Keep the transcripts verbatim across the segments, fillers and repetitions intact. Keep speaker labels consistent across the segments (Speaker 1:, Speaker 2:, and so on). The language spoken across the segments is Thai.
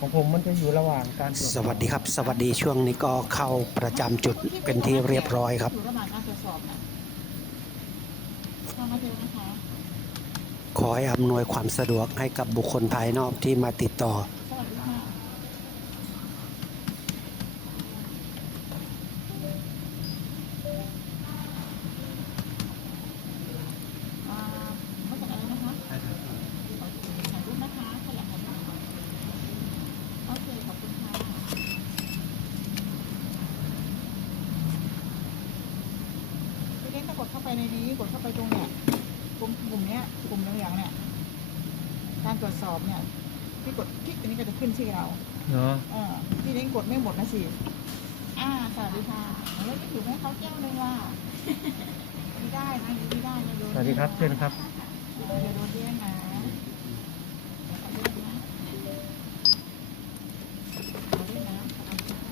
Speaker 1: ของผมมันจะอยู่ระหว่างการตรวจ
Speaker 2: สวัสดีครับ สวัสดีช่วงนี้ก็เข้าประจำจุดเป็นที่เรียบร้อยครับ
Speaker 3: อยู่ระหว่างการตรวจสอบนะเข้ามาเจอนะคะ
Speaker 2: ขอให้อำนวยความสะดวกให้กับบุคคลภายนอกที่มาติดต่อ
Speaker 3: สวัสดีค่ะอ่ามาจากอะไรนะคะโอเคถ่ายรูปนะคะขยับขยับโอเคขอบคุณค่ะพี่เล่นถ้ากดเข้าไปในนี้กดเข้าไปตรงเนี้ยปุ่มปุ่มเนี้ยปุ่มเหลืองๆเนี่ยการตรวจสอบเนี่ยพี่กดคลิกอันนี้ก็จะขึ้นชื่อเรา
Speaker 1: เนาะ
Speaker 3: เออพี่เล้งกดไม่หมดนะสิ อ่า สวัสดีค่ะแล้วไม่ถือให้เขาแก้วเลยว่าไม่ได้นะไม่ได้นะโดน
Speaker 1: สวัสดีครับเชิญครับ
Speaker 3: อย่าโดนแย่งนะเอาเล่นนะเอาเล่นนะเอา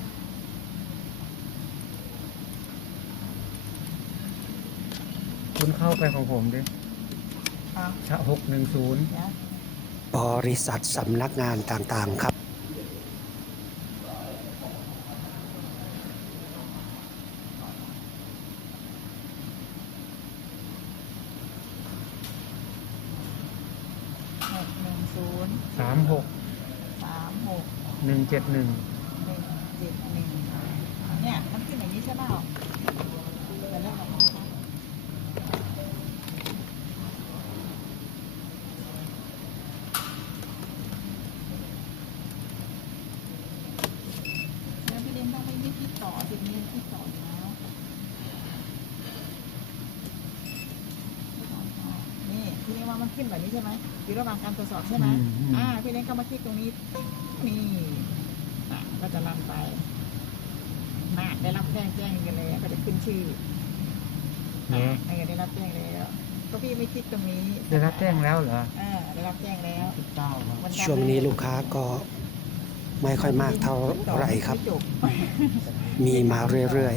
Speaker 1: คุณเข้าไปของผมดิ
Speaker 3: เอา
Speaker 1: ชะหกหนึ่งศูนย์
Speaker 3: เดี๋ยว
Speaker 2: บริษัทสำนักงานต่างๆครับ
Speaker 3: หกหนึ่งศูนย์
Speaker 1: สามหก
Speaker 3: สามหก
Speaker 1: หนึ่งเจ็ดหนึ่ง
Speaker 3: หนึ่งเจ็ดหนึ่งเนี่ยมันขึ้นอย่างนี้ใช่เปล่าเดี๋ยวเริ่มก่อนนะคะแล้วพี่เล้งต้องไม่ไม่คิดต่อสิมีคิดต่ออยู่แล้วไม่ต้องต่อนี่พี่เล้งว่ามันขึ้นแบบนี้ใช่ไหมอยู่ระหว่างการตรวจสอบใช่ไหมอ่าพี่เล้งก็มาคลิกตรงนี้ติ๊งนี่อ่ะก็จะรันไปน่ะได้รับแจ้งแจ้งกันเลยก็จะขึ้นชื่อ
Speaker 1: เนาะ
Speaker 3: เออได้รับแจ้งแล้วก็พี่ไม่คลิกตรงนี้
Speaker 1: ได้รับแจ้งแล้วเหรอ
Speaker 3: อ่าได้รับแจ้งแล้ว
Speaker 1: สิบเก้าครับ
Speaker 3: วันจันทร์
Speaker 2: ช่วงนี้ลูกค้าก็ไม่ค่อยมากเท่าไหร่ครับ
Speaker 3: ไม่จบ
Speaker 2: มีมาเรื่อย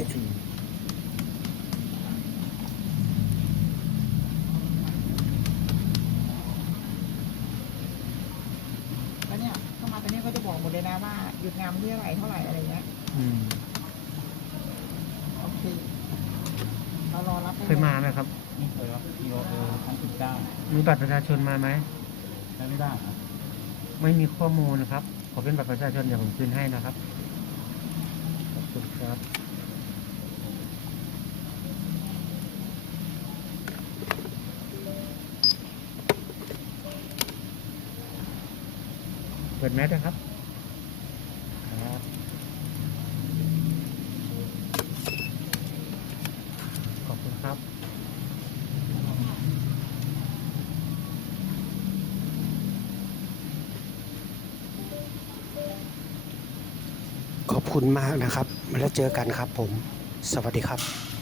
Speaker 3: แล้วเนี่ยเข้ามาตอนนี้ก็จะบอกหมดเลยนะว่าหยุดงานที่เท่าไหร่เท่าไหร่อะไรเงี้ย
Speaker 1: อืม
Speaker 3: โอเคเรารอรับได้
Speaker 1: เคยมาไหมครับ
Speaker 4: ไม่เคยครับอีโอเอทั้งสิบเก้า
Speaker 1: มีบัตรประชาชนมาไหม
Speaker 4: ใช้ไม่ได้ครับ
Speaker 1: ไม่มีข้อมูลนะครับ ขอเป็นบัตรประชาชนเดี๋ยวผมคืนให้นะครับ ขอบคุณครับ เปิดแมสนะครับ ครับ ขอบคุณครับ
Speaker 2: ๆ ขอบคุณมากนะครับ แล้วเจอกันครับผม สวัสดีครับ